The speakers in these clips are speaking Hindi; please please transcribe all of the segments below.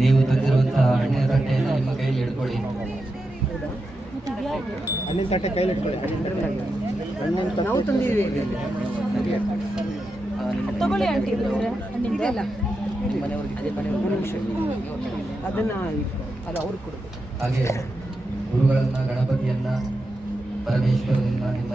ನೀವು ತಂದಿರುವಂತಹ ಹಣ್ಣಿನ ತಟ್ಟೆಯನ್ನು ನಿಮ್ಮ ಕೈಯಲ್ಲಿ ಹಿಡ್ಕೊಳ್ಳಿ. ಹಣ್ಣಿನ ತಟ್ಟೆ ಕೈಲಿ ಇಟ್ಕೊಳ್ಳಿ. ನಾವು ತಂದಿದ್ದೀವಿ. ತಗೊಳ್ಳಿ ಆಂಟಿ. ಅದನ್ನ ಅದು ಅವ್ರಿಗೆ ಕೊಡಬೇಕು. ಹಾಗೆ ಗುರುಗಳನ್ನ, ಗಣಪತಿಯನ್ನ, ಪರಮೇಶ್ವರನನ್ನ ನಿಮ್ಮ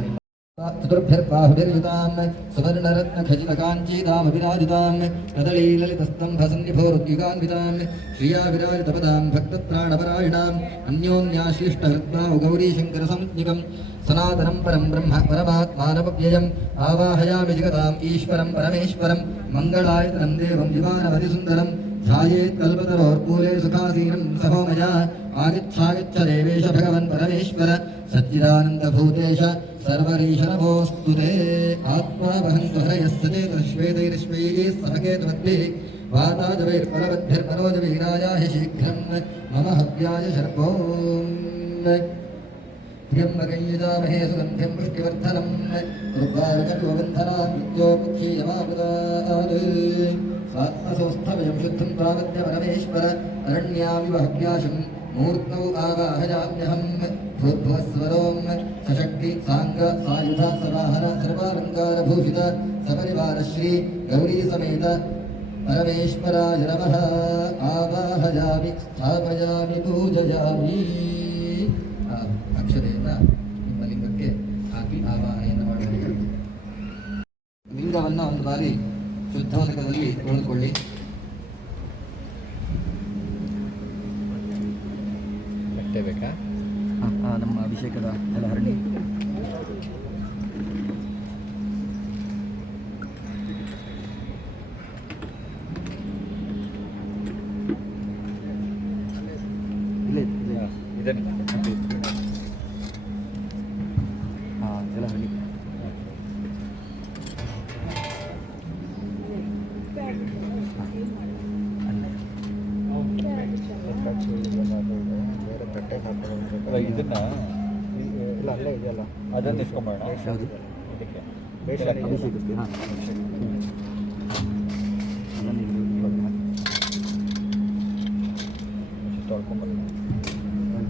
ಚತುರ್ಭ್ಯರ್ಪಾಹುಭಿರ್ಯುತಾಂ ಸುವರ್ಣರತ್ನ ಖಚಿತ ಕಾಂಚೀದಾಂ ವಿರಾಜಿತಾಂ ಕದಳೀ ಲಲಿತಸ್ತಂಭ ಸನ್ನಿಭೋರುದ್ಯುಗಾನ್ವಿತಾಂ ಶ್ರಿಯಾ ವಿರಾಜಿತಪದಾಂ ಭಕ್ತತ್ರಾಣಪರಾಯಣಾಂ ಅನ್ಯೋನ್ಯಾಶ್ಲಿಷ್ಟ ಹೃದ್ಭಾವ ಗೌರೀಶಂಕರ ಸಂಜ್ಞಿಕಂ ಸನಾತನಂ ಪರಂ ಬ್ರಹ್ಮ ಪರಮಾತ್ಮಾನಮವ್ಯಯಂ ಆವಾಹಯಾಮಿ ಜಗತಾಂ ಈಶ್ವರಂ ಪರಮೇಶ್ವರಂ ಮಂಗಳಾಯತನಂ ದೇವಂ ದಿವಾನವತಿಸುಂದರಂ ಧ್ಯಾಯೇತ್ ಕಲ್ಪತರೋರ್ಮೂಲೆ ಸುಖಾಸೀನಂ ಸಹೋಮಯ ಆಗಿಚ್ಛಾಗಿಚ್ಛ ದೇವೇಶ ಭಗವನ್ ಪರಮೇಶ್ವರ ಸಚ್ಚಿದಾನಂದಭೂತೇಶ ಸರ್ವರೀಶ ನಮೋಸ್ತುತೇ. ಆತ್ಮಾವಹಂತು ಹೃದಯಸ್ಸಚೇತಶ್ವೇತೈರಶ್ವೈಃ ಸಹಕೇತುಮದ್ಭಿಃ ವಾತಾಜವೈರ್ಪರವದ್ಭಿರ್ಮನೋಜವೈರಾಯಾಹಿ ಶೀಘ್ರಂ ಮಮ ಹವ್ಯಾಯ ಶರ್ಪೋಂ ತ್ರ್ಯಂಬಕೈಯಜಾಮಹೇ ಸುಗಂಧಿಂ ಪುಷ್ಟಿವರ್ಧನಂ ಉರ್ವಾರುಕಟುವಬಂಧನಾನ್ ಮೃತ್ಯೋರ್ಮುಕ್ಷೀಯಮಾಮೃತಾತ್ ಸ್ವಾತ್ಮಸೌಸ್ಥವಯಂ ಶುದ್ಧಂ ಪ್ರಾಗತ್ಯ ಪರಮೇಶ್ವರ ಅರಣ್ಯಾಮಿವ ಹವ್ಯಾಶಂ ಮೂರ್ತೌ ಆವಾಹಯಾಮ್ಯಹಂ ಭೂರ್ಭುವಸ್ವರೋಂ ಸಶಕ್ತಿ ಸಾಂಗ ಸಾಯುಧ ಸವಾಹನ ಸರ್ವಾಲಂಕಾರಭೂಷಿತ ಸಪರಿವಾರ ಶ್ರೀ ಗೌರೀ ಸಮೇತ ಪರಮೇಶ್ವರಾಯ ನಮಃ ಆವಾಹಯಾಮಿ ಸ್ಥಾಪಯಾಮಿ ಪೂಜಯಾಮಿ. ಅಕ್ಷತೆಯನ್ನು ನಿಮ್ಮ ಲಿಂಗಕ್ಕೆ ಹಾಕಿ ಆವಾಹನೆಯನ್ನು ಮಾಡಬೇಕು. ಲಿಂಗವನ್ನು ಒಂದು ಬಾರಿ ಶುದ್ಧೋದಕದಲ್ಲಿ ತೊಳೆದುಕೊಳ್ಳಿ. ಬಟ್ಟೆ ಬೇಕಾ? ನಮ್ಮ ಅಭಿಷೇಕದ ಜಲಹರಣಿ. ಜಲಹರಣಿ. ಇದನ್ನ ಇಲ್ಲ ಅಲ್ಲೇ ಇದೆಯಲ್ಲ ಅದನ್ನು ಇಸ್ಕೊಂಬೋಣ. ಯಾವುದು? ಇದಕ್ಕೆ ಅಭಿಷೇಕಕ್ಕೆ. ಹಾಂ,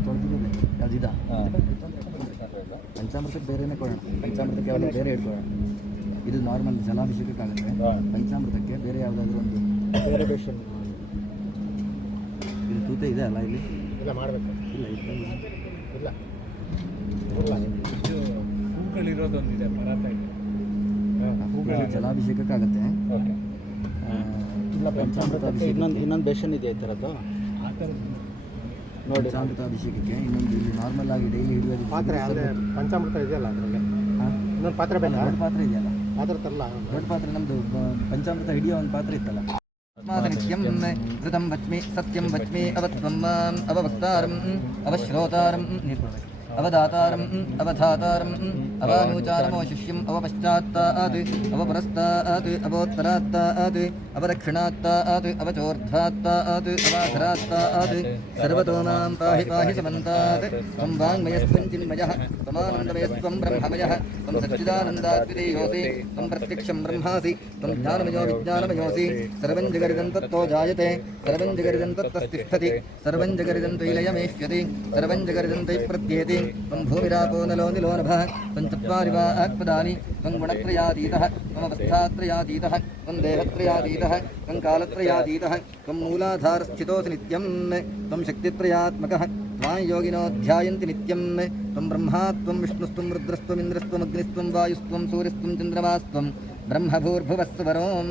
ತೊಳೆದಿದೆ. ಯಾವುದಿದ? ಪಂಚಾಮೃತಕ್ಕೆ ಬೇರೆನೇ ಕೊಡೋಣ. ಪಂಚಾಮೃತಕ್ಕೆ ಯಾವುದು ಬೇರೆ ಇಟ್ಕೊಳ್ಳೋಣ. ಇದು ನಾರ್ಮಲ್ ಜಲಾಭಿಷೇಕಕ್ಕಾಗುತ್ತೆ. ಪಂಚಾಮೃತಕ್ಕೆ ಬೇರೆ ಯಾವುದಾದ್ರೂ ಒಂದು ಬೇರೆ ಬೇಷನ್. ಇದು ತೂತೆ ಇದೆ ಅಲ್ಲ ಇಲ್ಲಿ? ಇಲ್ಲ ಮಾಡಬೇಕು. ಇಲ್ಲ ಇಲ್ಲ ಹೂಗಳಿರೋದೊಂದಿದೆ, ಪರಾತ ಇದೆ. ಹೂಗಳು ಜಲಾಭಿಷೇಕಕ್ಕಾಗತ್ತೆ. ಇಲ್ಲ ಪಂಚಾಮೃತ ಇನ್ನೊಂದು ಬೇಷನ್ ಇದೆ ಈ ಥರದ್ದು. ಆ ಥರದ್ದು ನೋಡಿ. ಪಂಚಾಮೃತ ಅಭಿಷೇಕಕ್ಕೆ ಇನ್ನೊಂದು ಇಲ್ಲಿ ನಾರ್ಮಲ್ ಆಗಿ ಡೈಲಿ ಹಿಡಿಯೋದು ಪಾತ್ರೆ ಅಲ್ಲೇ ಪಂಚಾಮೃತ ಇದೆಯಲ್ಲ ಅದರಲ್ಲಿ. ಹಾಂ, ಇನ್ನೊಂದು ಪಾತ್ರೆ ಬೇಕಾ? ದೊಡ್ಡ ಪಾತ್ರೆ ಇದೆಯಲ್ಲ, ಪಾತ್ರೆ ತರಲ್ಲ. ದೊಡ್ಡ ಪಾತ್ರೆ ನಮ್ಮದು ಪಂಚಾಮೃತ ಹಿಡಿಯೋ ಒಂದು ಪಾತ್ರೆ ಇತ್ತಲ್ಲ. ನಿತ್ಯಂ ಧೃತಂ ವಚ್ಮಿ ಸತ್ಯಂ ವಚ್ಮಿ ಅವತ್ವಂ ಮಾಂ ಅವವಕ್ತಾರಂ ಅವಶ್ರೋತಾರಂ ಅವದಾತಾರಂ ಅವಧಾತಾರಂ ಅವಾನೂಚಾರಂ ಅವಶಿಷ್ಯಂ ಅವಪಶ್ಚಾತ್ತಾತ್ ಅವಪರಸ್ತಾತ್ ಅವೋತ್ತರಾತ್ತಾತ್ ಅವದಕ್ಷಿಣಾತ್ತಾತ್ ಅವಚೋರ್ಧಾತ್ತಾತ್ ಅವಾಧರಾತ್ತಾತ್ ಸರ್ವತೋ ಮಾಂ ಪಾಹಿ ಪಾಹಿ ಸಮಂತಾತ್ ತ್ವಂ ವಾङ्ಮಯಸ್ತ್ವಂ ಚಿನ್ಮಯಃ ತ್ವಮಾನಂದಮಯಸ್ತ್ವಂ ಬ್ರಹ್ಮಮಯಃ ತ್ವಂ ಸಚ್ಚಿದಾನಂದಾದ್ವಿತೀಯೋऽಸಿ ತ್ವಂ ಪ್ರತ್ಯಕ್ಷಂ ಬ್ರಹ್ಮಾಸಿ ತ್ವಂ ಜ್ಞಾನಮಯೋ ವಿಜ್ಞಾನಮಯೋऽಸಿ ಸರ್ವಂ ಜಗರಿದಂ ತತ್ತೋ ಜಾಯತೆ ಸರ್ವಂ ಜಗರಿದಂ ತತ್ತಸ್ತಿಷ್ಠತಿ ಸರ್ವಂ ಜಗರಿದಂ ತ್ವಯಿಲಯಮೇಷ್ಯತಿ ಸರ್ವಂ ಜಗರಿದಂ ತ್ವಯಿ ಪ್ರತ್ಯೇತಿ ತ್ವಂ ಭೂಮಿರಾಪೋ ನಲೋ ನಿಲೋ ನಭಃ ತ್ವಂ ಚತ್ವಾರಿ ವಾ ಆತ್ಮದಾನಿ ತ್ವಂ ಗುಣತ್ರಯಾತೀತಃ ತ್ವಂ ಅವಸ್ಥಾತ್ರಯಾತೀತಃ ತ್ವಂ ದೇಹತ್ರಯಾತೀತಃ ತ್ವಂ ಕಾಲತ್ರಯಾತೀತಃ ತ್ವಂ ಮೂಲಾಧಾರಸ್ಥಿತೋऽಸಿ ನಿತ್ಯಂ ತ್ವಂ ಶಕ್ತಿತ್ರಯಾತ್ಮಕಃ ತ್ವಾಂ ಯೋಗಿನೋ ಧ್ಯಾಯಂತಿ ನಿತ್ಯಂ ತ್ವಂ ಬ್ರಹ್ಮಾ ತ್ವಂ ವಿಷ್ಣುಸ್ತ್ವಂ ರುದ್ರಸ್ತ್ವಮಿಂದ್ರಸ್ತ್ವಂ ಅಗ್ನಿಸ್ತ್ವಂ ವಾಯುಸ್ತ್ವಂ ಸೂರ್ಯಸ್ತ್ವಂ ಚಂದ್ರಮಾಸ್ತ್ವಂ ಬ್ರಹ್ಮಭೂರ್ಭುವಸ್ವರೋಂ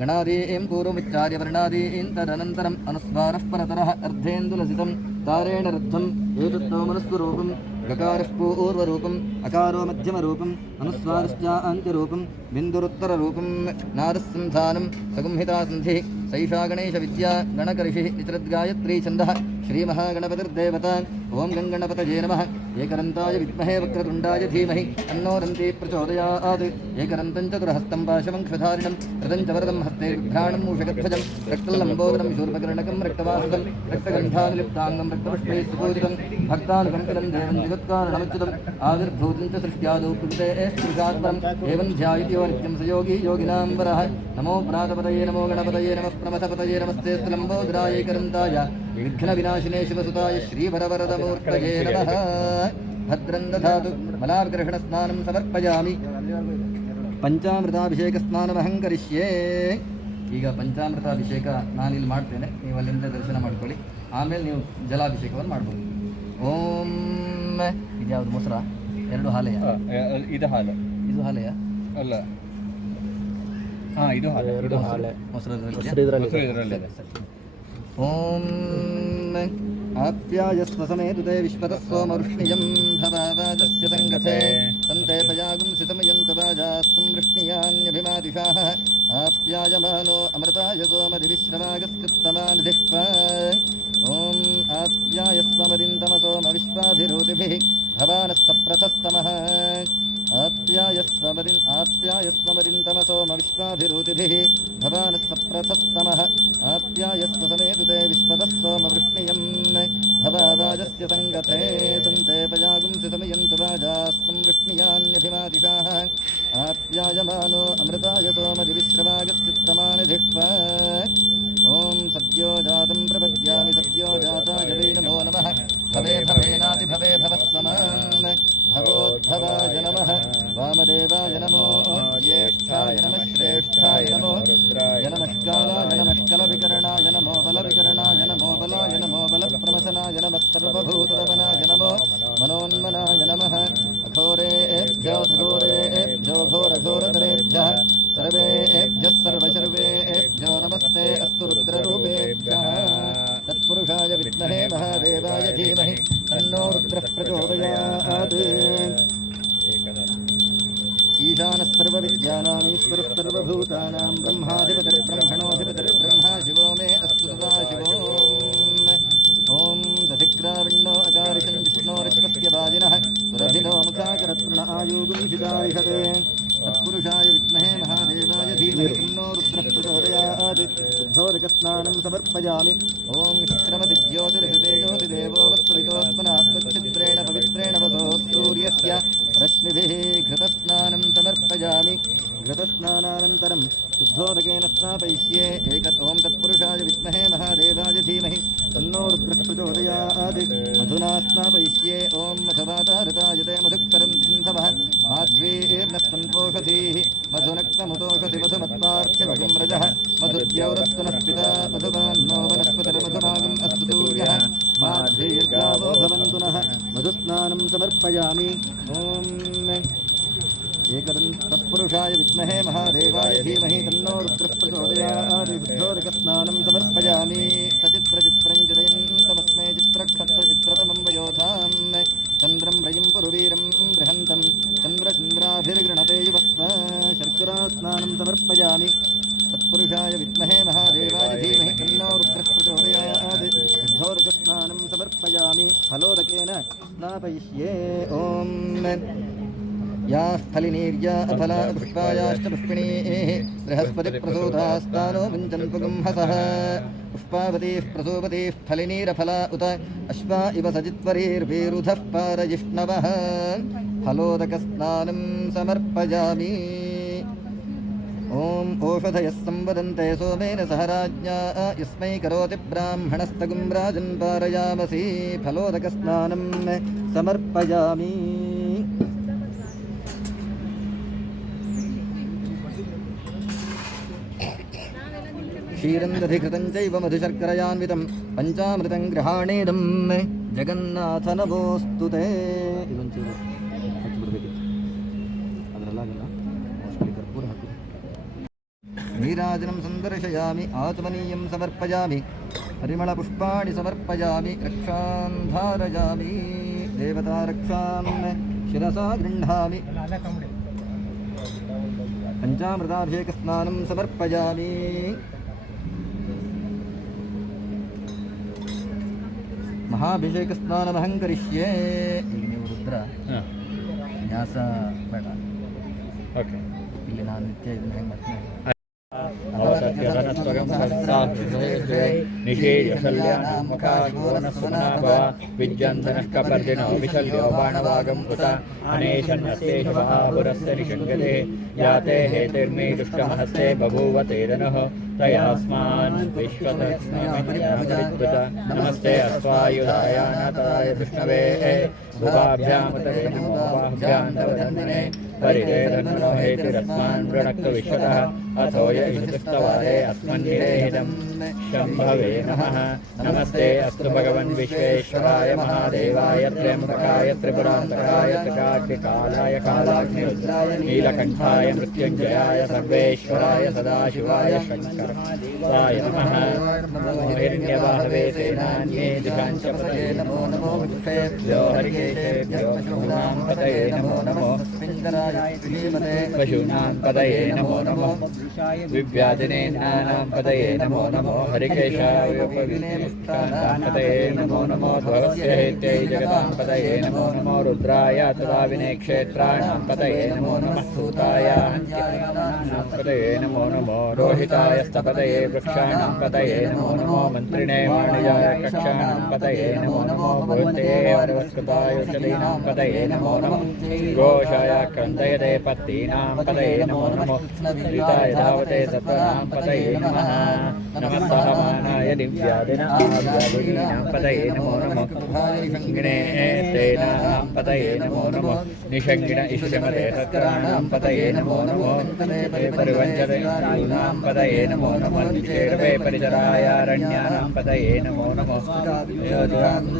ಗಣಾದೀಂ ಪೂರ್ವಮಿಚ್ಚಾರ್ಯ ವರ್ಣಾದೀಂ ತದನಂತರಂ ಅನುಸ್ವಾರಃ ಪರತರಃ ಅರ್ಧೇಂದುಲಸಿತಂ ತಾರೇಣ ರುದ್ಧಂ ಏತತ್ತೋ ಮನಸ್ವರೂಪಂ ಗಕಾರಃ ಪೂರ್ವರೂಪಂ ಅಕಾರೋ ಮಧ್ಯಮರೂಪಂ ಅನುಸ್ವಾರಶ್ಚ ಅಂತ್ಯರೂಪಂ ಬಿಂದುರುತ್ತರರೂಪಂ ನಾದಸ್ಸಂಧಾನಂ ಸಗುಂಹಿತಾ ಸಂಧಿಃ ಸೈಷಾ ಗಣೇಶ ವಿದ್ಯಾ ಗಣಕರ್ಷಿಃ ನಿಚರದ್ಗಾಯತ್ರೀ ಛಂದಃ श्रीमहागणपतिर्देवता ओं गङ्गणपतये नमः एकदन्ताय विद्महे वक्रतुण्डाय धीमहि तन्नो दन्ती प्रचोदयात् एकदन्तं चतुर्हस्तं पाशवं क्षधारिणं कृतं च वरदं हस्ते बिभ्राणं मूषकध्वजं रक्तलम्बोदरं शूर्पकर्णकं रक्तवासुदं रक्तगन्धानुलिप्ताङ्गं रक्तपुष्पैः सुपूजितं भक्तानुकम्पितं देवं जगत्कारणमच्युतम् आविर्भूतं च सृष्ट्यादौ कृते पुरुषात्मम् एवं ध्यायति यो नित्यं स योगी योगिनां वरः नमो प्रातपतये नमो गणपतये नमः प्रमथपतये नमस्ते लम्बोदराय करन्ताय विघ्नविनाशिने शिवसुताय श्रीवरवरदमूर्तये नमः भद्रं दधातु मलाग्रहणस्नानं समर्पयामि ಪಂಚಾಮೃತಾಭಿಷೇಕಸ್ನಾನಮಹಂ ಕರಿಷ್ಯೇ ಈಗ ಪಂಚಾಮೃತಾಭಿಷೇಕ ನಾನಿಲ್ಲಿ ಮಾಡ್ತೇನೆ ನೀವು ಅಲ್ಲಿಂದ ದರ್ಶನ ಮಾಡ್ಕೊಳ್ಳಿ ಆಮೇಲೆ ನೀವು ಜಲಾಭಿಷೇಕವನ್ನು ಮಾಡ್ಬೋದು ಓಂ ಇದ್ಯಾವುದು ಮೊಸರ ಎರಡು ಹಾಲೆಯ ಇದು ಹಾಲು ಇದು ಹಾಲೆಯ ಅಲ್ಲ ಹಾಂ ಇದು ಹಾಲು ಎರಡು ಹಾಳೆ ಮೊಸರು ಇದರಲ್ಲಿ ಓಂ ಆಪ್ಯಾಯಸ್ವ ಸಮೇತುತೆ ವಿಶ್ವತಃ ಸೋಮವೃಷ್ಣಿಯಂ ಭವಾವಾಜಸ್ಯ ಸಂಗತೆ ಸಂತೆ ಪಯಾಗುಂಸಿ ಸಮಯಂತ ವಾಜಾಸ್ಸಂ ವೃಷ್ಣಿಯಾನ್ಯಭಿಮಾದಿಷಾಃ ಆಪ್ಯಾಯಮಾನೋ ಅಮೃತಾಯ ಸೋಮದಿವಿಶ್ರವಾಗಸ್ತ್ಯುತ್ತಮಾನಿಧಿಃ ಓಂ ಆಪ್ಯಾಯಸ್ವಮರಿಂತಮ ಸೋಮ ವಿಶ್ವಾಭಿರೋತಿಭಿಃ ಭವಾನಃ ಸಪ್ರಥಸ್ತಮಃ आप्यायस्वमरिन्तम सोम विश्वाभिरूतिभिः भवानः सप्रथस्तमः आप्यायस्व समेतुते विश्वतः सोमवृष्णियं भवावाजस्य संगते सन्ते पयागुंसि समयन्तु वाजास्सं वृष्णियान्यभिमातिषाः आप्यायमानो अमृताय सोमदिविश्रवागस्त्युत्तमानिधिः ओं सद्यो जातं प्रपद्यामि सद्यो जाताय वै नमो नमः भवे भवेनातिभवे भवस्वमान् भवोद्भवाय नमः वामदेवाय नमो ज्येष्ठाय नमः श्रेष्ठाय नमो नमस्काराय नमस्कलविकरणाय नमो बलविकरणाय नमो बलाय नमो बलप्रमथनाय नमः सर्वभूतदमनाय नमो मनोन्मनाय नमः अघोरेभ्यो घोरेभ्यो घोरघोरतरेभ्यः सर्वेभ्यः सर्वशर्वेभ्यो नमस्ते अस्तु रुद्ररूपेभ्यः तत्पुरुषाय विद्महे महादेवाय धीमहि तन्नो रुद्रः प्रचोदयात् ईशानः सर्वविद्यानाम् ईश्वरः सर्वभूतानां ब्रह्माधिपतिर्ब्रह्मणोऽधिपतिर्ब्रह्मा शिवो मे अस्तु सदा शिवोम् ॐ दधिग्राविण्णो अकारिशं विष्णोरश्वस्य वाजिनः सुरभिनो मुखाकरत्तृण आयुगुंशितारिषते तत्पुरुषाय विद्महे महादेवाय धीमहि तन्नो रुद्रः प्रचोदयात् शुद्धोदकस्नानं समर्पयामि ॐ शुक्रमसिज्योतिर्हृतेजोतिदेवो वस्ववितोत्मनात्मच्छिद्रेण पवित्रेण वसोः सूर्यस्य रश्मिभिः घृतस्नानं समर्पयामि घृतस्नानानन्तरं शुद्धोदकेन स्नापयिष्ये ॐ तत्पुरुषाय विद्महे महादेवाय धीमहि तन्नो रुद्रः प्रचोदयात् मधुना स्नापयिष्ये ॐ मधुवातारतायते मधुक्षरं सिन्धवः माध्वीर्नः सन्तोषधीः मधुनक्तमुतोषधि मधुमत्पार्थ्यवगं रजः मधुद्यौरस्तु नः पिता मधुवान्नो वनस्पतिर्मधुमागम् अस्तु सूर्यः माध्वीर्गावो भवन्तु नः मधुस्नानं समर्पयामि ॐ तत्पुरुषाय विद्महे महादेवाय धीमहि तन्नो रुद्रः प्रचोदयात् शुद्धोदकस्नानं समर्पयामि सचित्रचित्रं चित्रयन्तमस्मै चित्रक्षत्रचित्रतमं वयोधां चन्द्रं रयिं पुरुवीरं बृहन्तं चन्द्रचन्द्राभिर्गृणते युवस्व शर्करास्नानं समर्पयामि तत्पुरुषाय विद्महे महादेवाय धीमहि तन्नो रुद्रः प्रचोदयात् शुद्धोदकस्नानं समर्पयामि फलोदकेन स्नापयिष्ये ॐ याः फलिनीर्या अफला पुष्पायाष्टपुष्पिणीः बृहस्पतिप्रसूतास्तानो विञ्चन्पुगुंहसः पुष्पावतीः प्रसूपतीः फलिनीरफला उत अश्वा इव सजित्वरीर्वीरुधः पारजिष्णवः फलोदकस्नानं समर्पयामि ॐ ओषधयः संवदन्ते सोमेन सह राज्ञा यस्मै करोति ब्राह्मणस्तगुं राजन् पारयामसि फलोदकस्नानं समर्पयामि क्षीरन्दधिकृतं चैव मधुशर्करयान्वितं पञ्चामृतं गृहाणेदं जगन्नाथ नमोऽस्तु ते ಇದೊಂಚೂರು ಹಚ್ಚಿಬಿಡ್ಬೇಕಿತ್ತು ಅದರಲ್ಲಾಗಲ್ಲ ಮೋಸ್ಟ್ಲಿ ಕರ್ಪೂರ ಹಾಕು ನೀರಾಜನಂ ಸಂದರ್ಶಯಾಮಿ ಆತ್ಮನೀಯಂ ಸಮರ್ಪಯಾಮಿ ಪರಿಮಳಪುಷ್ಪಾಣಿ ಸಮರ್ಪಯಾಮಿ ರಕ್ಷಾಂ ಧಾರಯಾಮಿ ದೇವತಾ ರಕ್ಷಾಂ ಶಿರಸಾ ಗೃಹ್ಣಾಮಿ ಪಂಚಾಮೃತಾಭಿಷೇಕಸ್ನಾನಂ ಸಮರ್ಪಯಾಮಿ ಮಹಾಭಿಷೇಕ ಸ್ನಾನಮಹಂ ಕರಿಷ್ಯೇ. ಈಗ ನೀವು ರುದ್ರ ಹಾಂ ನ್ಯಾಸ ಬೇಡ, ಓಕೆ. ಇಲ್ಲಿ ನಾನು ನಿತ್ಯ ಇದನ್ನು ಹೆಂಗೆ ಮಾಡ್ತೀನಿ. ಅವಸತ್ಯಧನಸ್ವಗಂ ನಿಷೇಯಶಲ್ಯಾನಾಮಕಾಶೋನಸ್ವನಾಭವ ವಿಜ್ಯಂತನಃಕಪರ್ದಿನೋ ವಿಶಲ್ಯೋ ಬಾಣವಾಗಂ ಕೃತ ಅನೇಶನ್ಯಸ್ತೇಷು ಮಹಾಪುರಸ್ಯ ನಿಷಂಗತೆ ಯಾತೆ ಹೇತಿರ್ಮೇ ದುಷ್ಟಮಹಸ್ತೆ ಬಭೂವ ತೇದನಃ ತಯಾಸ್ಮಾನ್ ವಿಶ್ವತಸ್ಮೃತ ನಮಸ್ತೆ ಅಸ್ವಾಯುಧಾಯ ನಾಥಾಯ ವಿಷ್ಣವೇ ಭುವಾಭ್ಯಾಮುತೇ ನಮೋ ಬಾಹ್ಭ್ಯಾಂತವಧನ್ವನೆ ಪರಿದೇಧನ್ವನೋ ಹೇತಿರಸ್ಮಾನ್ ಪ್ರಣಕ್ತ ವಿಶ್ವತಃ ಅಥೋಯ ಇಷ್ಟವಾದೆ ಅಸ್ಮನ್ನಿರೇಹಿತಂ ಶಂಭವೇ ನಮಃ. ನಮಸ್ತೆ ಅಸ್ತು ಭಗವನ್ ವಿಶ್ವೇಶ್ವರಾಯ ಮಹಾದೇವಾಯ ತ್ರ್ಯಂಬಕಾಯ ತ್ರಿಪುರಾಂತಕಾಯ ತ್ರಿಕಾಗ್ನಿಕಾಲಾಯ ಕಾಲಾಗ್ನಿರುದ್ರಾಯ ನೀಲಕಂಠಾಯ ಮೃತ್ಯುಂಜಯಾಯ ಸರ್ವೇಶ್ವರಾಯ ಸದಾಶಿವಾಯ ಶಂಕರಾಯ ನಮಃ. ಹಿರಣ್ಯವಾಹವೇ ಸೇನಾನ್ಯೇ ದಿಶಾಂಚ ಪತಯೇ ನಮೋ ನಮೋ ವಿದ್ಯುಷೇಭ್ಯೋ ಹರಿಕೇಶೇಭ್ಯೋ ಪಶೂನಾಂ ಪತಯೇ ನಮೋ ನಮೋ ಪಶೂನಾಂ ಪತಯೇ ನಮೋ ನಮೋ ವಿವ್ಯಾಧಿನೇನಾನಾಂ ಪತಯೇ ನಮೋ ನಮೋ ಹರಿಕೇಶಾಯ ಪತಯೇ ನಮೋ ನಮೋ ಭವಸ್ಯ ಹೇತ್ಯೈ ಜಗತಾಂ ಪತಯೇ ನಮೋ ನಮೋ ರುದ್ರಾಯ ತದಾ ವಿನೇ ಕ್ಷೇತ್ರಾಣಾಂ ಪತಯೇ ನಮೋ ನಮಃ ಸೂತಾಯ ಪತಯೇ ನಮೋ ನಮೋ ರೋಹಿತಾಯ ಸ್ತಪತಯೇ ವೃಕ್ಷಾಣಾಂ ಪತಯೇ ನಮೋ ನಮೋ ಮಂತ್ರಿಣೇ ವಾಣಿಜಾಯ ಕಕ್ಷಾಣಾಂ ಪತಯೇ ನಮೋ ನಮೋ ಭವಂತೆ ವರವಸ್ಕೃತಾಯ ಔಷಧೀನಾಂ ಪತಯೇ ನಮೋ ನಮೋ ಘೋಷಾಯ ಕ್ರಂದಯತೆ ಪತ್ತೀನಾಂ ಪತಯೇ ನಮೋ ನಮೋ ಶ್ರೀತಾಯ ಧಾವತೆ ಸತ್ವನಾಂ ಪತಯೇ ನಮಃ. ನಮಃ ಸಹಮಾನಾಯ ದಿವ್ಯಾದಿನಾಂ ಪತಯೇ ನಮೋ ನಮೋ ನಿಷಂಗಿಣೇ ತೇನಾಂ ಪತಯೇ ನಮೋ ನಮೋ ನಿಷಂಗಿಣ ಇಷ್ಟಮತೆ ಸತ್ರಾಣಾಂ ಪತಯೇ ನಮೋ ನಮೋ ಪರಿವಂಚತೆ ನಾಂ ಪತಯೇ ನಮೋ ನಮೋ ನಿಷೇಡವೇ ಪರಿಚರಾಯಾರಣ್ಯಾನಾಂ ಪತಯೇ ನಮೋ ನಮೋ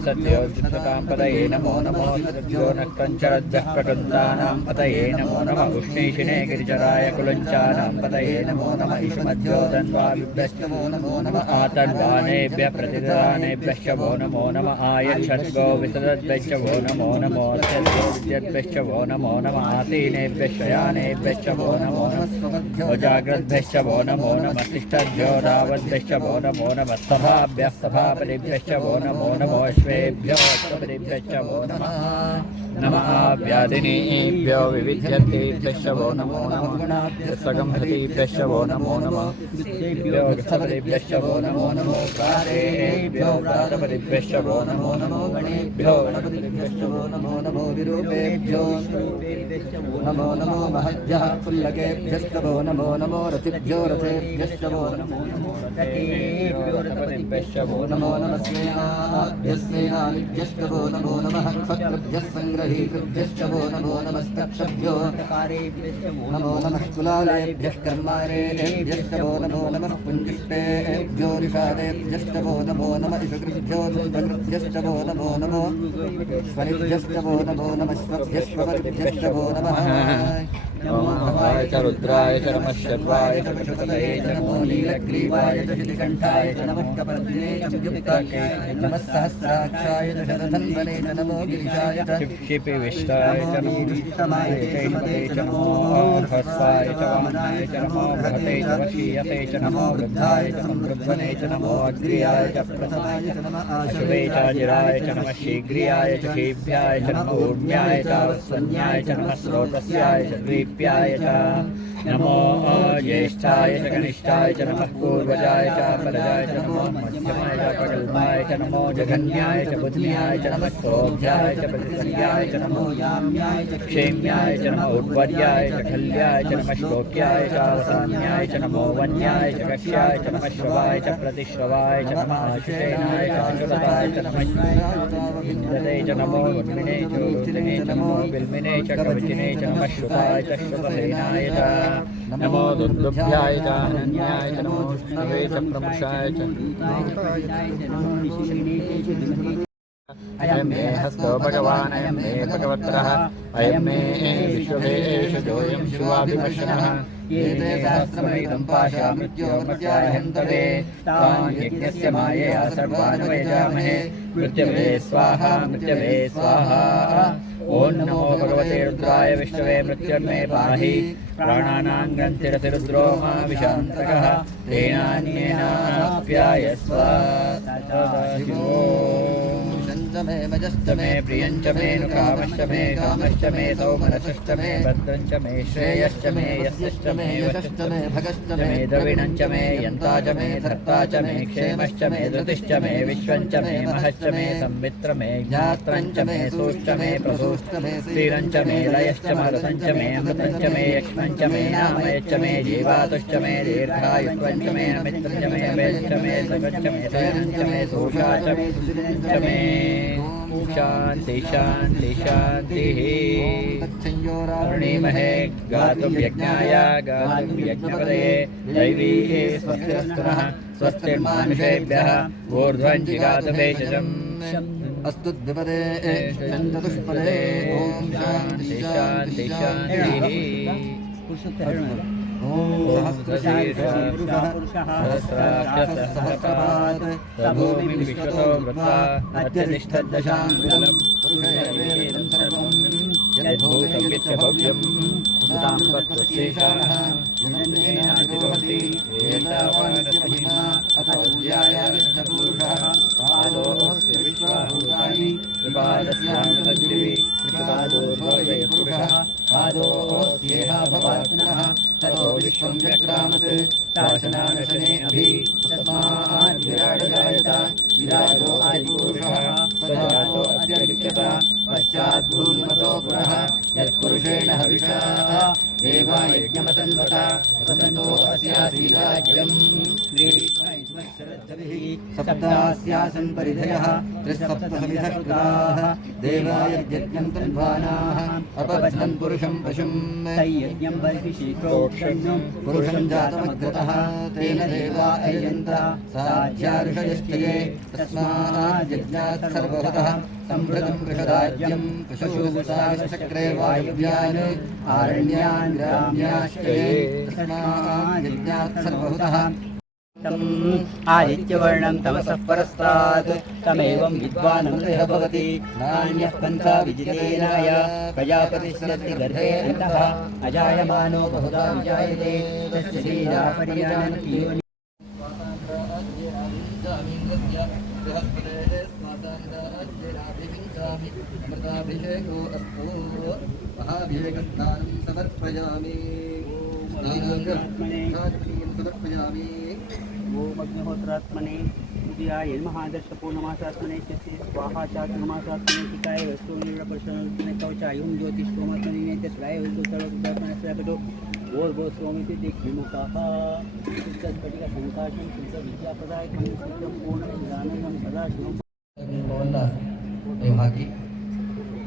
ಸತ್ಯೋಜ್ಜತಾಂ ಪತಯೇ ನಮೋ ನಮೋ ಸತ್ಯೋನಕ್ಕಂಚರದ್ಭ್ಯಃ ಪ್ರಕೃತಾನಾಂ ಪತಯೇ ನಮೋ ನಮಃ ಉಷ್ಣೀಷಿಣೇ ಗಿರಿಚರಾಯ ಕುಲಂಚಾನಾಂ ಪತಯೇ ನಮೋ ನಮಃ ಇಷಮಧ್ಯೋದನ್ವಾಭ್ಯಶ್ಚ ನಮೋ ನಮಃ ಆತನ್ವಾನೇಭ್ಯಃ ಪ್ರತಿದಾನೇಭ್ಯಶ್ಚ ವೋ ನಮೋ ನಮಃ ಆಯಚ್ಛದ್ಗೋ ವಿಸದದ್ಭ್ಯಶ್ಚ ವೋ ನಮೋ ನಮೋ ಅಸ್ಯದ್ಗೋ ವಿದ್ಯದ್ಭ್ಯಶ್ಚ ವೋ ನಮೋ ನಮಃ ಆಸೀನೇಭ್ಯಶ್ಚ ಶಯಾನೇಭ್ಯಶ್ಚ ವೋ ನಮೋ ನಮಃ ಜಾಗ್ರದ್ಭ್ಯಶ್ಚ ವೋ ನಮೋ ನಮಃ ತಿಷ್ಠದ್ಭ್ಯೋ ಧಾವದ್ಭ್ಯಶ್ಚ ವೋ ನಮೋ ನಮಃ ಸಭಾಭ್ಯಃ ಸಭಾಪತಿಭ್ಯಶ್ಚ ವೋ ನಮೋ ನಮೋ ಅಶ್ವೇಭ್ಯೋ ಅಶ್ವಪತಿಭ್ಯಶ್ಚ ವೋ ನಮಃ ನಮಃ ವ್ಯಾಧಿನೀಭ್ಯೋ ವಿವಿಧ್ಯರ್ಥೇಭ್ಯಶ್ಚ ವೋ ನಮೋ ನಮಃ ಸ್ವಗಂಹತೀಭ್ಯಶ್ಚ ವೋ ನಮೋ ನಮಃ ಗೃಹಪತಿಭ್ಯಶ್ಚ ವೋ ನಮೋ ನಮೋ ಪ್ರಾಣೇಭ್ಯೋ ಪ್ರಾತಪತಿಭ್ಯಶ್ಚ ವೋ ನಮೋ ನಮೋ ಗಣೇಭ್ಯೋ ಗಣಪತಿಭ್ಯಶ್ಚ ವೋ ನಮೋ ನಮೋ ವಿರೂಪೇಭ್ಯೋ ನಮೋ ನಮೋ ಮಹದ್ಭ್ಯಃ ಪುಲ್ಲಕೇಭ್ಯಶ್ಚ ವೋ ನಮೋ ನಮೋ ರಥಿಭ್ಯೋ ರಥೇಭ್ಯಶ್ಚ ವೋ ನಮೋ ನಮೋ ರಥೇಭ್ಯೋ ರಥಪತಿಭ್ಯಶ್ಚ ವೋ ನಮೋ ನಮಃ ಸ್ನೇಹಾನಿಭ್ಯಶ್ಚ ವೋ ನಮೋ ನಮಃ ಕ್ಷತ್ರಭ್ಯಃ ಸಂಗ್ರಹೀತೃಭ್ಯಶ್ಚ ವೋ ನಮೋ ನಮಸ್ತಕ್ಷಭ್ಯೋ ನಮೋ ನಮಃ ಕುಲಾಲೇಭ್ಯಶ್ಚ ಕರ್ಮಾರೇಭ್ಯಶ್ಚ ವೋ ನಮೋ ನಮಃ ಪುಂಜಿಷ್ಟೇಭ್ಯೋ ನಿಷಾದೇಭ್ಯಶ್ಚ ವೋ ನಮೋ ನಮಃ ಇಷುಗೃಭ್ಯೋ ದುರ್ಗೃಭ್ಯಶ್ಚ ವೋ ನಮೋ ನಮೋ ಸ್ವನಿಭ್ಯಶ್ಚ ವೋ ನಮೋ ನಮಃ ಸ್ವಭ್ಯಶ್ವಪರಿಭ್ಯಶ್ಚ ವೋ ನಮಃ ನಮೋ ಭವಾಯ ಚ ರುದ್ರಾಯ ಚ ನಮಃ ಶರ್ವಾಯ ಚ ಪಶುಪತಯೇ ಚ ನಮೋ ನೀಲಗ್ರೀವಾಯ ಚ ಶಿತಿಕಂಠಾಯ ಚ ನಮಃ ಕಪರ್ದಿನೇ ಚ ವಿದ್ಯುಕ್ತಾಯ ನಮಃ ಸಹಸ್ರಾಕ್ಷಾಯ ಚ ಶತಧನ್ವನೇ ಚ ನಮೋ ಗಿರಿಶಾಯ ಚ ಕ್ಷಿಪಿ ವಿಷ್ಟಾಯ ಚ ನಮೋ ವಿಷ್ಣಮಾಯ ಚೈಮತೆ ಚ ನಮೋ ಹರ್ಷಾಯ ಚ ವಾಮನಾಯ ಚ ನಮೋ ಬೃಹತೆ ಚ ವಶೀಯತೆ ಚ ನಮೋ ವೃದ್ಧಾಯ ಚ ಸಂವೃದ್ಧನೆ ಚ ನಮೋ ಅಗ್ರ್ಯಾಯ ಚ ಪ್ರಥಮಾಯ ಚ ನಮಃ ಆಶುವೇ ಚ ಜಿರಾಯ ಚ ನಮಃ ಶೀಘ್ರ್ಯಾಯ ಚ ಶೀಭ್ಯಾಯ ಚ ನಮೋ ಊರ್ಮ್ಯಾಯ ಚ ವಸ್ವನ್ಯಾಯ ಚ ನಮಃ ಸ್ರೋತಸ್ಯಾಯ ಚ द्वीप्याय च नमो ज्येष्ठाय च कनिष्ठाय च नमः पूर्वजाय च फलजाय च नमो मध्यमाय च प्रगल्भाय च नमो जघन्याय च बुद्ध्याय च नमः सौभ्याय च प्रतिसंज्ञाय च नमो याम्याय च क्षेम्याय च नमो उद्वर्याय च खल्याय च नमः श्लोक्याय च अवसान्याय च नमो वन्याय च कक्ष्याय च नमः श्रवाय च प्रतिश्रवाय च नमः आशुषेनाय च अशुभताय च नमः इन्द्रते च नमो वन्मिने च रोहिणे च नमो बिल्मिने च कवचिने च नमः श्रुताय च श्रुतसेनाय च नमो दुर्लभ्याय च अनन्याय च नमो विष्णवे च प्रमुषाय च अयं मे हस्तो भगवान् अयं मे भगवत्रः अयं मे विश्वभेषजोऽयं शिवाभिमर्शनः ये ते सहस्रमैदं पाशा मृत्योर्मर्त्याहन्तवे तान् यज्ञस्य मायया सर्वान् वैजामहे मृत्यवे स्वाहा मृत्यवे स्वाहा ॐ नमो भगवते रुद्राय विष्णवे मृत्युर्मे पाहि प्राणानां ग्रन्थिरतिरुद्रो मा विशान्तकः तेनान्येनाप्यायस्व मे मजश्च मे प्रियञ्च मे नुकामश्च मे कामश्च मे सौमनसश्च मे भद्रञ्च मे श्रेयश्च मे यशश्च मे यशश्च मे भगश्च मे द्रविणञ्च मे यन्ता च मे धर्ता च मे क्षेमश्च मे धृतिश्च मे विश्वञ्च मे महश्च मे संवित्र मे ज्ञात्रञ्च मे सूश्च मे प्रसूश्च मे श्रीरञ्च मे लयश्च मरुतञ्च मे अमृतञ्च मे यक्ष्मञ्च मे नामयश्च मे जीवातुश्च मे दीर्घायुष्वञ्च मे अमित्रञ्च मे वेश्च मे सुखञ्च मे शयनञ्च मे सूषा च मे सुशिरञ्च मे शान्ति शान्ति शान्तिः अरुणीमहे गातुं यज्ञाय गातुं यज्ञपदये दैवी स्वस्तिरस्तुनः स्वस्तिर्मानुषेभ्यः ऊर्ध्वं जिगातु भेषजम् अस्तु द्विपदे चतुष्पदे ॐ शान्ति शान्ति शान्तिः ॐ सहस्रशीर्षः सहस्रपात् भूमिं विश्वतो वृत्वा अत्यतिष्ठद्दशाङ्गुलम् पुरुषयेदं सर्वं यद्भूतं वित्तभव्यम् उदां तत्त्वशेषाः युगन्तेनातिरोहति एतावानस्य महिमा अतोऽध्यायाविष्टपुरुषः पादोऽस्य विश्वभूतानि त्रिपादस्यामृतद्रिवि त्रिपादोर्भवयपुरुषः पादोऽस्येह भवात् पुनः ततो विश्वं व्यक्रामत् शासनानशने अभि तस्मात् विराडजायत विराजो आदिपुरुषः स्वजातो अत्यलिख्यत पश्चाद्भून्मतो पुनः यत्पुरुषेण हविषा देवा यज्ञमतन्वत वसन्तो अस्यासीराज्यम् सप्तास्यासन् परिधयः त्रिसप्तसमिधः देवाय यज्ञं तन्वानाः अपबध्नन् पुरुषं पशुं पुरुषं जातमग्रतः तेन देवा अयजन्त साध्याऋषयश्चये तस्मात् यज्ञात् सर्वभूतः सम्भृतं वृषदाज्यं पशुचक्रे वायव्यान् आरण्यान् ग्राम्याश्चये तस्मात् यज्ञात् सर्वभूतः आदित्यवर्णं तमसः परस्तात् तमेवं विद्वानमृतः भवति नान्यः पन्था विजितेनाय प्रजापतिश्चरति गर्भे अन्तः अजायमानो बहुधा विजायते तस्य शरीरापर्यानति अमृताभिषेको अस्तु महाभिषेकस्नानं समर्पयामि समर्पयामि ओम अग्निहोत्रात्मने उदयाय नमः दर्शपूर्णमासात्मने स्वाहा चातुर्मासात्मने टिकाय वस्तुनिर्णपशने कवचायुं ज्योतिष्कोमात्मने नेत्राय वस्तु सर्वोत्तमने श्रावतो बोल बोल स्वामी देखि मुखाः चित्तस्फटिका संकाशं चित्त विद्यापदायकं चित्तं पूर्णं ज्ञानं सदा शिवं हाकि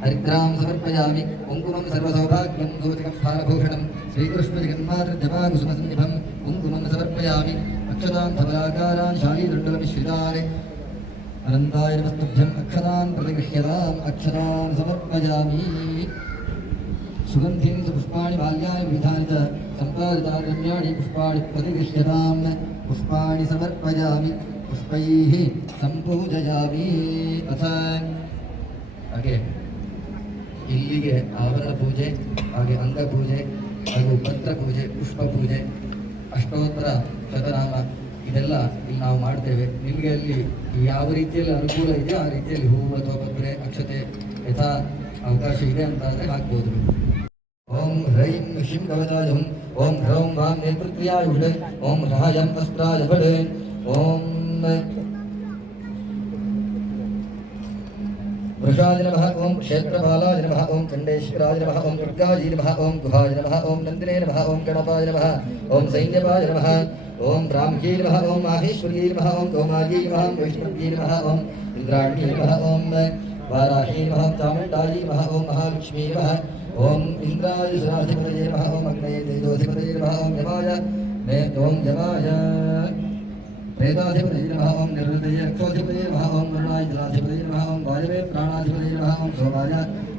हरिद्रां समर्पयामि कुङ्कुमं सर्वसौभाग्यं सूचकं फालभूषणं श्रीकृष्णजगन्मातृजपाकुसुमसन्निभं कुङ्कुमं समर्पयामि अक्षतां धवलाकारान् शालीदण्डलमिश्रितान् अनन्ताय नमस्तुभ्यम् अक्षतान् प्रतिगृह्यताम् अक्षतान् समर्पयामि सुगन्धीनि च पुष्पाणि माल्यानि विविधानि च सम्पादितानि रम्याणि पुष्पाणि प्रतिगृह्यताम् पुष्पाणि समर्पयामि पुष्पैः सम्पूजयामि अथ ಹಾಗೆ ಇಲ್ಲಿಗೆ ಆವರಣ ಪೂಜೆ ಹಾಗೆ ಅಂಗ ಪೂಜೆ ಹಾಗೂ ಪತ್ರ ಪೂಜೆ ಪುಷ್ಪ ಪೂಜೆ ಅಷ್ಟೋತ್ತರ ಶತನಾಮ ಇದೆಲ್ಲ ಇಲ್ಲಿ ನಾವು ಮಾಡ್ತೇವೆ. ನಿಮಗೆ ಅಲ್ಲಿ ಯಾವ ರೀತಿಯಲ್ಲಿ ಅನುಕೂಲ ಇದೆಯೋ ಆ ರೀತಿಯಲ್ಲಿ ಹೂವು ಅಥವಾ ಪತ್ರೆ ಅಕ್ಷತೆ ಯಥಾ ಅವಕಾಶ ಇದೆ ಅಂತ ಆದರೆ ಹಾಕ್ಬೋದು. ಓಂ ಹ್ರೈಂ ಶಿಂ ಭವತಾಯ ಹುಂ ಓಂ ಹ್ರೌಂ ವಾಂ ನೇತೃತ್ರ್ಯಾಯ ಹುಡೆ ಓಂ ರಹಾಯಂ ಅಸ್ತ್ರಾಯ ಭಡೆ ಓಂ वृषाय नमः ओं क्षेत्रपालाय नमः ओं चण्डेश्वराय नमः ओं दुर्गाय नमः ओं गुहाय नमः ओं नन्दिने नमः ओं गणपाय नमः ओं सैन्यपाय नमः ओं ब्राह्म्यै नमः ओं माहेश्वर्यै नमः ओं कौमार्यै नमः ओं वैष्णव्यै नमः ओं इन्द्राण्यै नमः ओं वाराह्यै नमः ओं चामुण्डायै नमः ओं महालक्ष्मी नमः ओं इन्द्राय सुराधिपतये नमः ओं अग्नये तेजोधिपतये नमः ओं यमाय यमाय वेदाधिपतये नमः ओं निर्हृदये अक्षोधिपतये नमः ओं वरुणाय जलाधिपतये नमः ओं वायवे प्राणाधिपतये नमः ओं सोमाय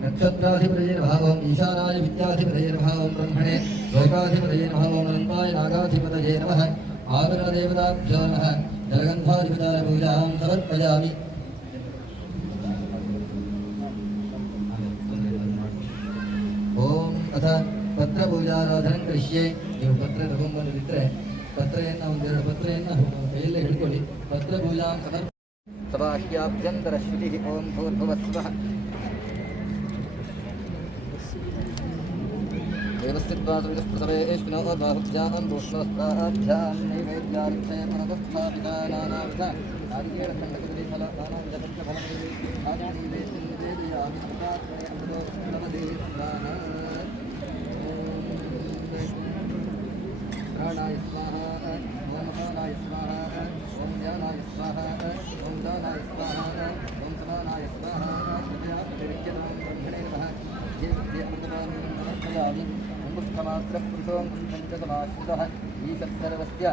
नक्षत्राधिपतये नमः ओं ईशानाय विद्याधिपतये नमः ओं ब्रह्मणे लोकाधिपतये नमः ओं अनन्ताय नागाधिपतये नमः आवरणदेवताभ्यो नमः जलगन्धाधिपताय पूजां समर्पयामि. ओं अथ पत्रपूजाराधनं करिष्ये. ನೀವು ಪತ್ರ ತಗೊಂಡ್ಬಂದಿದ್ದರೆ ಪತ್ರೆಯನ್ನು ಒಂದೆರಡು ಪತ್ರೆಯನ್ನು ಕೈಯಲ್ಲೇ ಹಿಡ್ಕೊಳ್ಳಿ. ಪತ್ರ ಪೂಜಾ सबाह्याभ्यन्तरश्रुतिः ॐ भूर्भुवस्वः देवस्थित्वासुविदस्पृतवेश्विनो बाहुभ्यां दूष्णवस्त्राभ्यां नैवेद्यार्थे पुनरुत्थापिता नानाविध नारिकेळ खण्डकदलीफल नानाविधपञ्चफलमयी आदिदेवं देवयामि कृतात्मयमृतोऽस्मदे स्वाहा प्राणाय स्वाहा ॐ अपानाय स्वाहा ॐ ज्ञानाय स्वाहा ॐ दानाय स्वाहा ॐ समानाय स्वाहा विद्यापतिरिच्यतां ब्रह्मणे नमः ये विद्यामृतवान् समर्पयामि पुष्पमात्रपुरुषों पञ्चसमाश्रितः ईशत्सर्वस्य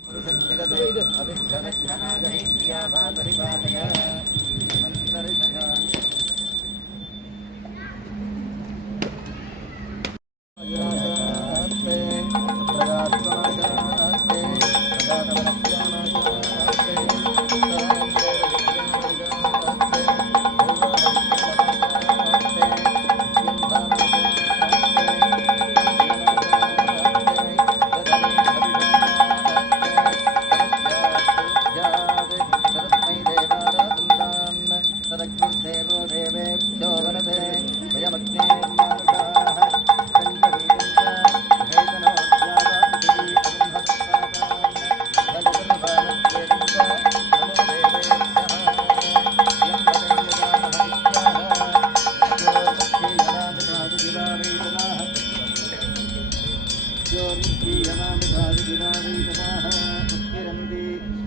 पुरुषनिरते अभिष्टदज्ञानागहित्याभापरिपालय सन्दर्शयामि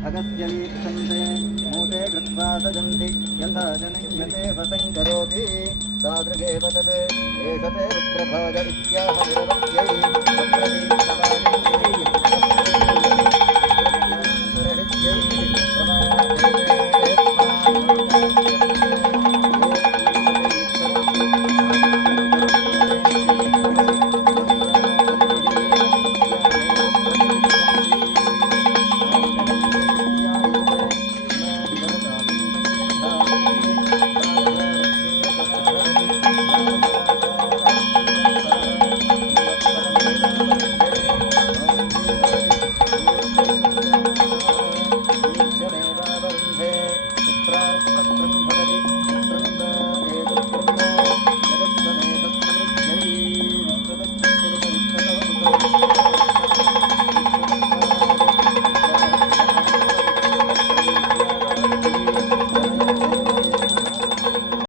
अगस्त्यलीप्सन्ते मूते कृत्वा सजन्ति यथा जनयते वसङ्करोति तादृगेव तत् एष ते रुद्रभाग इत्याह निरवत्यै